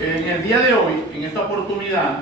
En el día de hoy, en esta oportunidad,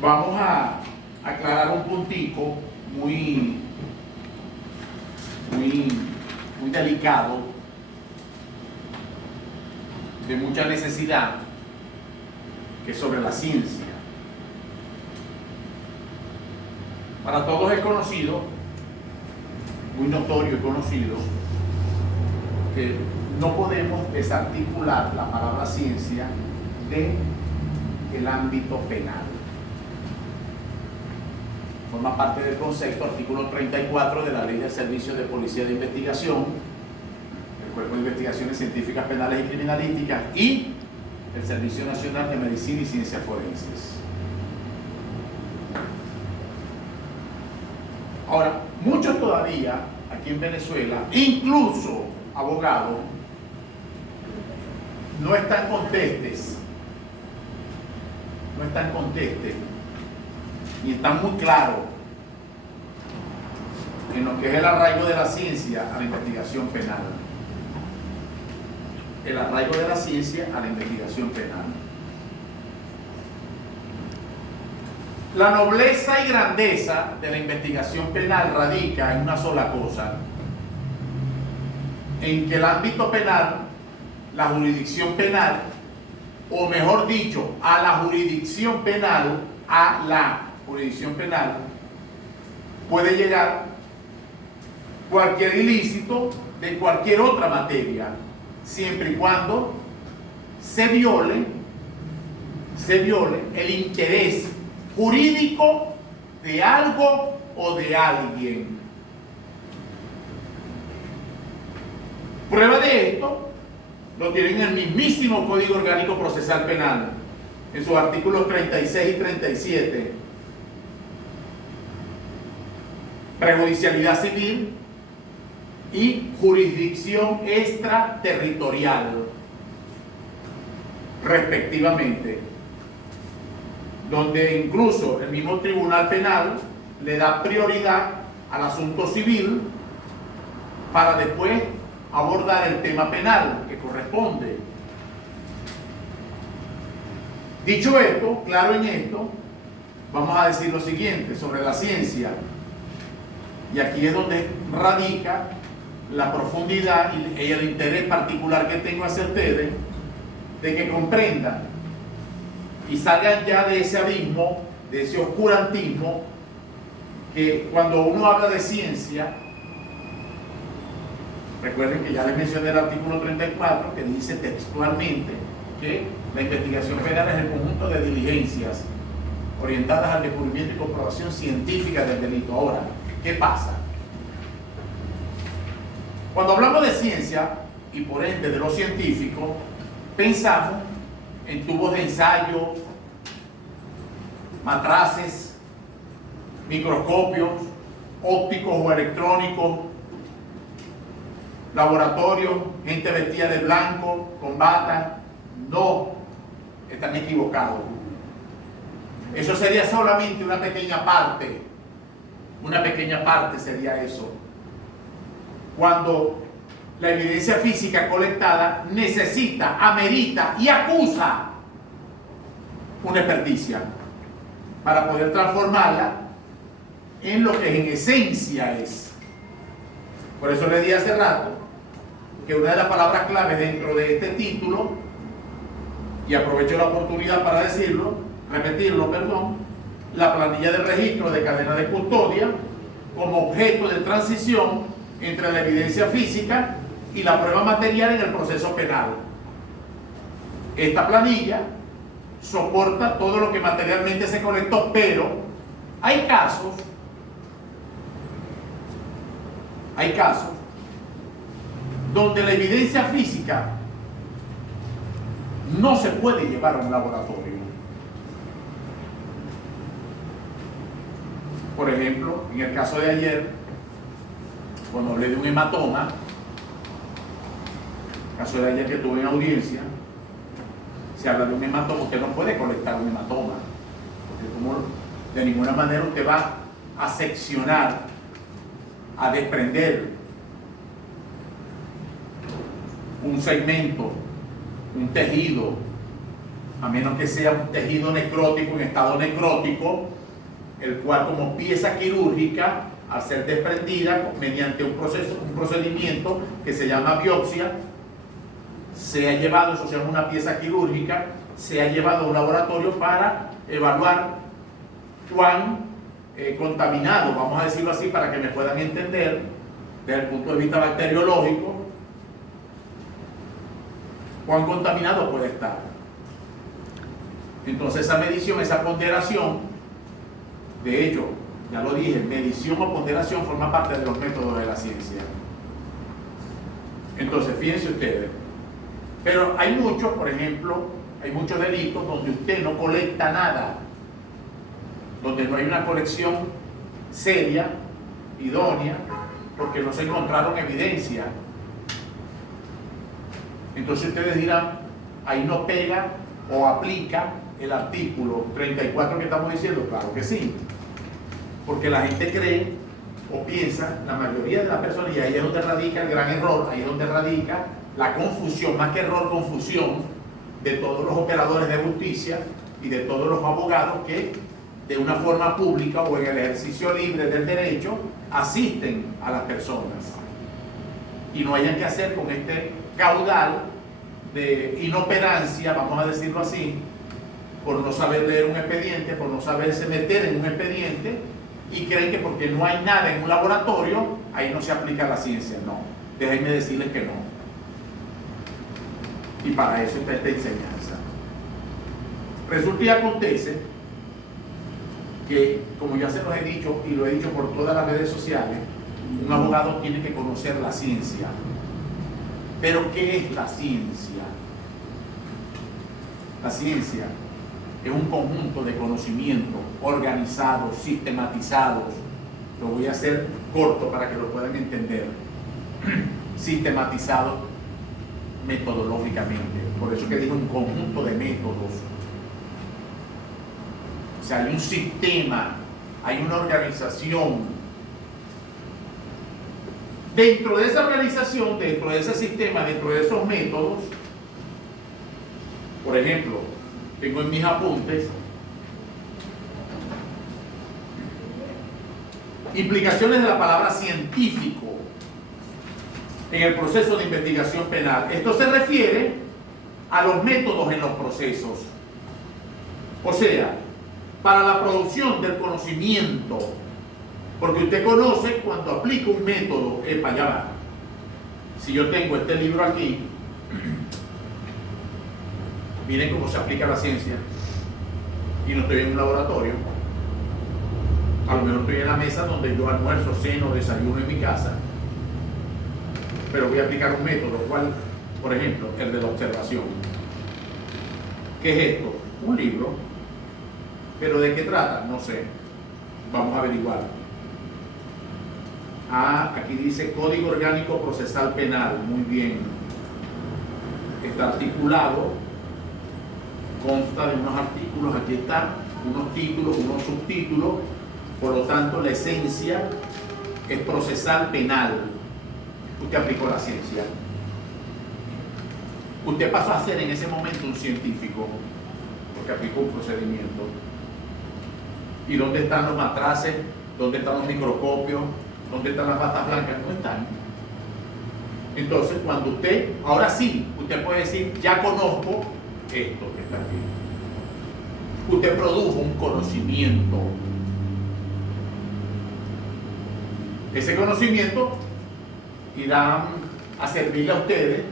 vamos a aclarar un puntico muy delicado, de mucha necesidad, que es sobre la ciencia. Para todos es conocido, muy notorio y conocido, que no podemos desarticular la palabra ciencia del ámbito penal. Forma parte del concepto, artículo 34 de la Ley del Servicio de Policía de Investigación, el Cuerpo de Investigaciones Científicas Penales y Criminalísticas y el Servicio Nacional de Medicina y Ciencias Forenses. Ahora, muchos todavía aquí en Venezuela, incluso abogados, no están contestes, y están muy claros en lo que es el arraigo de la ciencia a la investigación penal. El arraigo de la ciencia a la investigación penal. La nobleza y grandeza de la investigación penal radica en una sola cosa: en que el ámbito penal, la jurisdicción penal, o mejor dicho, a la jurisdicción penal, puede llegar cualquier ilícito de cualquier otra materia, siempre y cuando se viole el interés jurídico de algo o de alguien. Prueba de esto lo tienen en el mismísimo Código Orgánico Procesal Penal, en sus artículos 36 y 37. Prejudicialidad civil y jurisdicción extraterritorial, respectivamente, donde incluso el mismo Tribunal Penal le da prioridad al asunto civil para después abordar el tema penal que corresponde. Dicho esto, claro en esto, vamos a decir lo siguiente sobre la ciencia, y aquí es donde radica la profundidad y el interés particular que tengo hacia ustedes, de que comprendan y salgan ya de ese abismo, de ese oscurantismo, que cuando uno habla de ciencia, recuerden que ya les mencioné el artículo 34, que dice textualmente que la investigación penal es el conjunto de diligencias orientadas al descubrimiento y comprobación científica del delito. Ahora, ¿qué pasa? Cuando hablamos de ciencia, y por ende de lo científico, pensamos en tubos de ensayo, matraces, microscopios, ópticos o electrónicos, laboratorios, gente vestida de blanco, con bata. No, están equivocados. Eso sería solamente una pequeña parte sería eso. Cuando la evidencia física colectada necesita, amerita y acusa una experticia para poder transformarla en lo que en esencia es. Por eso le di hace rato que una de las palabras claves dentro de este título, y aprovecho la oportunidad para repetirlo, la planilla de registro de cadena de custodia como objeto de transición entre la evidencia física y la prueba material en el proceso penal. Esta planilla soporta todo lo que materialmente se colectó, pero hay casos donde la evidencia física no se puede llevar a un laboratorio. Por ejemplo, en el caso de ayer, cuando hablé de un hematoma, el caso de ayer que tuve en audiencia, se habla de un hematoma. Usted no puede colectar un hematoma, porque de ninguna manera usted va a seccionar, a desprender un segmento, un tejido, a menos que sea un tejido necrótico, en estado necrótico, el cual como pieza quirúrgica, al ser desprendida mediante un procedimiento que se llama biopsia, se ha llevado, eso se llama una pieza quirúrgica, se ha llevado a un laboratorio para evaluar cuán contaminado, vamos a decirlo así para que me puedan entender, desde el punto de vista bacteriológico, cuán contaminado puede estar. Entonces esa medición, esa ponderación, de hecho, ya lo dije, medición o ponderación forma parte de los métodos de la ciencia. Entonces, fíjense ustedes, pero hay muchos, por ejemplo, hay muchos delitos donde usted no colecta nada, donde no hay una colección seria, idónea, porque no se encontraron evidencia. Entonces ustedes dirán, ahí no pega o aplica el artículo 34 que estamos diciendo. Claro que sí, porque la gente cree o piensa, la mayoría de las personas, y ahí es donde radica el gran error, ahí es donde radica la confusión, más que error, confusión de todos los operadores de justicia y de todos los abogados que de una forma pública o en el ejercicio libre del derecho asisten a las personas y no hayan que hacer con este caudal de inoperancia, vamos a decirlo así, por no saber leer un expediente, por no saberse meter en un expediente, y creen que porque no hay nada en un laboratorio, ahí no se aplica la ciencia. No, déjenme decirles que no. Y para eso está esta enseñanza. Resulta y acontece que, como ya se los he dicho, y lo he dicho por todas las redes sociales, un abogado tiene que conocer la ciencia. Pero ¿qué es la ciencia? La ciencia es un conjunto de conocimientos organizados, sistematizados. Lo voy a hacer corto para que lo puedan entender. Sistematizados metodológicamente. Por eso que digo un conjunto de métodos. O sea, hay un sistema, hay una organización. Dentro de esa organización, dentro de ese sistema, dentro de esos métodos, por ejemplo, tengo en mis apuntes implicaciones de la palabra científico en el proceso de investigación penal. Esto se refiere a los métodos en los procesos. O sea, para la producción del conocimiento, porque usted conoce cuando aplica un método, ya va. Si yo tengo este libro aquí, miren cómo se aplica la ciencia, y no estoy en un laboratorio, a lo mejor estoy en la mesa donde yo almuerzo, ceno, desayuno en mi casa, pero voy a aplicar un método, ¿cuál? Por ejemplo, el de la observación. ¿Qué es esto? Un libro, pero ¿de qué trata? No sé, vamos a averiguar. Aquí dice Código Orgánico Procesal Penal, muy bien, está articulado, consta de unos artículos, aquí están, unos títulos, unos subtítulos, por lo tanto la esencia es procesal penal. Usted aplicó la ciencia. Usted pasó a ser en ese momento un científico, porque aplicó un procedimiento. ¿Y dónde están los matraces? ¿Dónde están los microscopios? ¿Dónde están las batas blancas? No están. Entonces, cuando usted, ahora sí, usted puede decir, ya conozco esto que está aquí. Usted produjo un conocimiento. Ese conocimiento irá a servirle a ustedes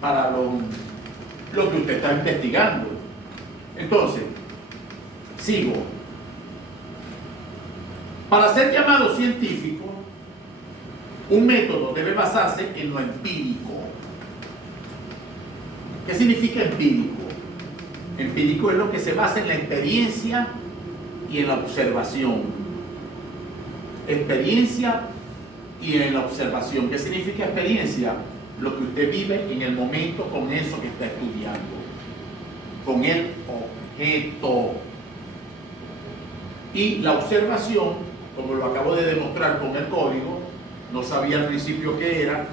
para lo que usted está investigando. Entonces, sigo. Para ser llamado científico, un método debe basarse en lo empírico. ¿Qué significa empírico? Empírico es lo que se basa en la experiencia y en la observación. Experiencia y en la observación. ¿Qué significa experiencia? Lo que usted vive en el momento con eso que está estudiando, con el objeto. Y la observación, como lo acabo de demostrar con el código, no sabía al principio qué era,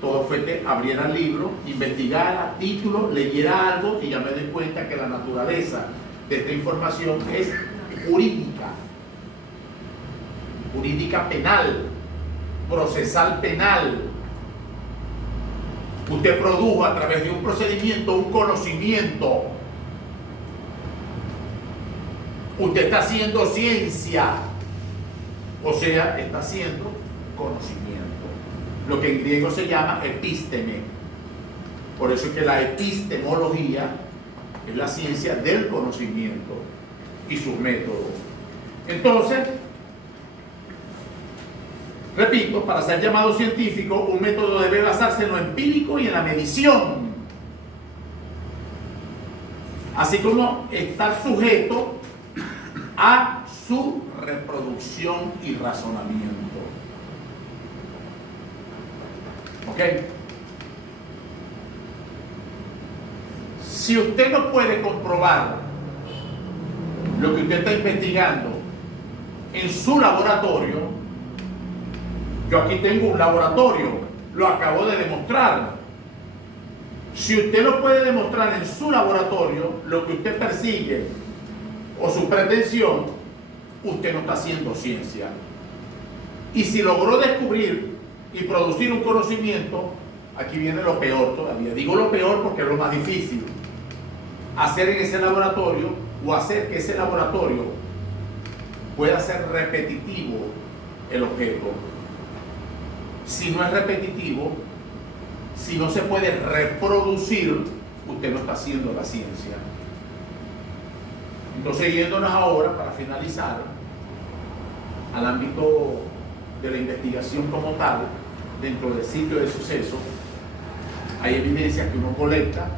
todo fue que abriera el libro, investigara, título, leyera algo y ya me doy cuenta que la naturaleza de esta información es jurídica, jurídica penal, procesal penal. Usted produjo a través de un procedimiento un conocimiento. Usted está haciendo ciencia, o sea, está haciendo conocimiento. Lo que en griego se llama epísteme. Por eso es que la epistemología es la ciencia del conocimiento y sus métodos. Entonces, repito, para ser llamado científico, un método debe basarse en lo empírico y en la medición, así como estar sujeto a su reproducción y razonamiento. ¿Ok? Si usted no puede comprobar lo que usted está investigando en su laboratorio, yo aquí tengo un laboratorio, lo acabo de demostrar. Si usted no puede demostrar en su laboratorio lo que usted persigue o su pretensión, usted no está haciendo ciencia. Y si logró descubrir y producir un conocimiento, aquí viene lo peor todavía. Digo lo peor porque es lo más difícil. Hacer en ese laboratorio o hacer que ese laboratorio pueda ser repetitivo el objeto. Si no es repetitivo, si no se puede reproducir, usted no está haciendo la ciencia. Entonces, yéndonos ahora, para finalizar, al ámbito de la investigación como tal, dentro del sitio de sucesos, hay evidencias que uno colecta,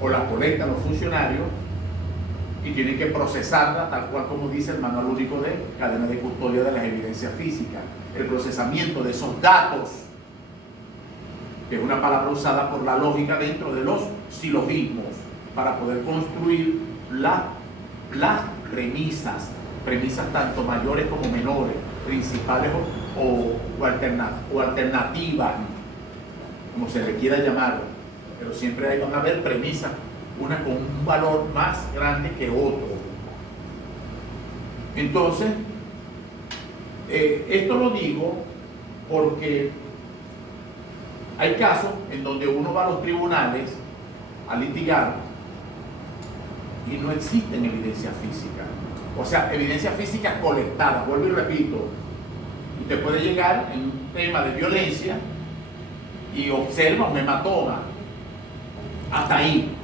o la colectan los funcionarios, y tienen que procesarla tal cual como dice el Manual Único de Cadena de Custodia de las Evidencias Físicas. El procesamiento de esos datos, que es una palabra usada por la lógica dentro de los silogismos, para poder construir las premisas tanto mayores como menores, principales o alternativas, como se le quiera llamar, pero siempre ahí van a haber premisas, una con un valor más grande que otro. Entonces, esto lo digo porque hay casos en donde uno va a los tribunales a litigar y no existen evidencias físicas. O sea, evidencias físicas colectadas. Vuelvo y repito, usted puede llegar en un tema de violencia y observa un hematoma. Hasta ahí.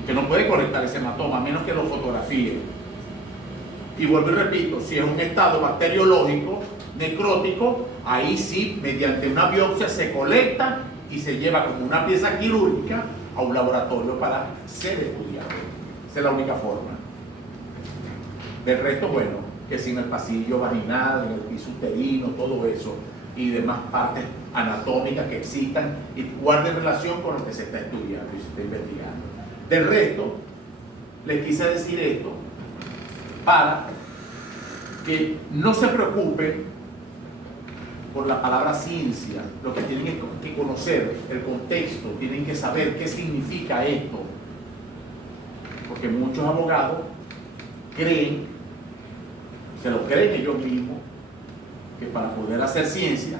Usted no puede colectar ese hematoma a menos que lo fotografíe. Y vuelvo y repito, si es un estado bacteriológico, necrótico, ahí sí, mediante una biopsia se colecta y se lleva como una pieza quirúrgica a un laboratorio para ser estudiado. Esa es la única forma. Del resto, bueno, que si en el pasillo vaginal, en el piso uterino, todo eso, y demás partes anatómicas que existan y guarden relación con lo que se está estudiando y se está investigando. Del resto, les quise decir esto para que no se preocupen por la palabra ciencia. Lo que tienen es que conocer el contexto, tienen que saber qué significa esto, porque muchos abogados creen, se lo creen ellos mismos, que para poder hacer ciencia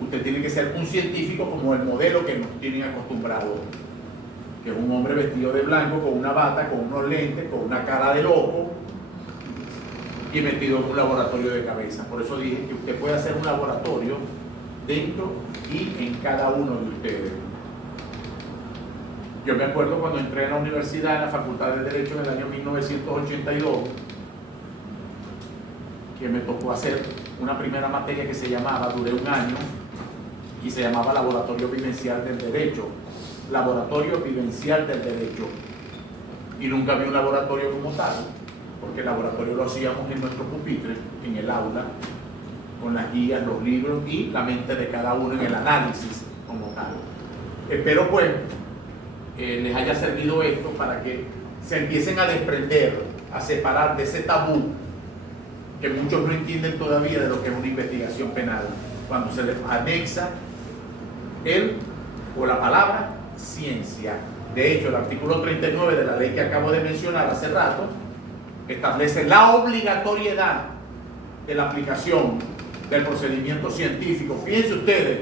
usted tiene que ser un científico como el modelo que nos tienen acostumbrados, que es un hombre vestido de blanco, con una bata, con unos lentes, con una cara de loco y metido en un laboratorio de cabeza. Por eso dije que usted puede hacer un laboratorio dentro y en cada uno de ustedes. Yo me acuerdo cuando entré en la universidad, en la Facultad de Derecho en el año 1982, que me tocó hacer una primera materia que se llamaba, duré un año, y se llamaba Laboratorio Vivencial del Derecho. Laboratorio Vivencial del Derecho. Y nunca vi un laboratorio como tal, porque el laboratorio lo hacíamos en nuestro pupitre, en el aula, con las guías, los libros y la mente de cada uno en el análisis como tal. Espero pues les haya servido esto para que se empiecen a desprender, a separar de ese tabú que muchos no entienden todavía de lo que es una investigación penal, cuando se le anexa el o la palabra ciencia. De hecho, el artículo 39 de la ley que acabo de mencionar hace rato establece la obligatoriedad de la aplicación del procedimiento científico. Fíjense ustedes,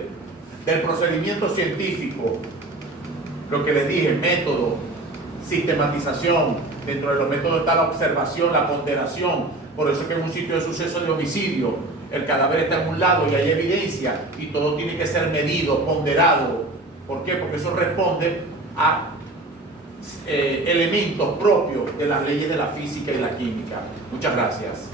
del procedimiento científico, lo que les dije, método, sistematización. Dentro de los métodos está la observación, la ponderación. Por eso es que en un sitio de suceso de homicidio el cadáver está en un lado y hay evidencia y todo tiene que ser medido, ponderado. ¿Por qué? Porque eso responde a elementos propios de las leyes de la física y la química. Muchas gracias.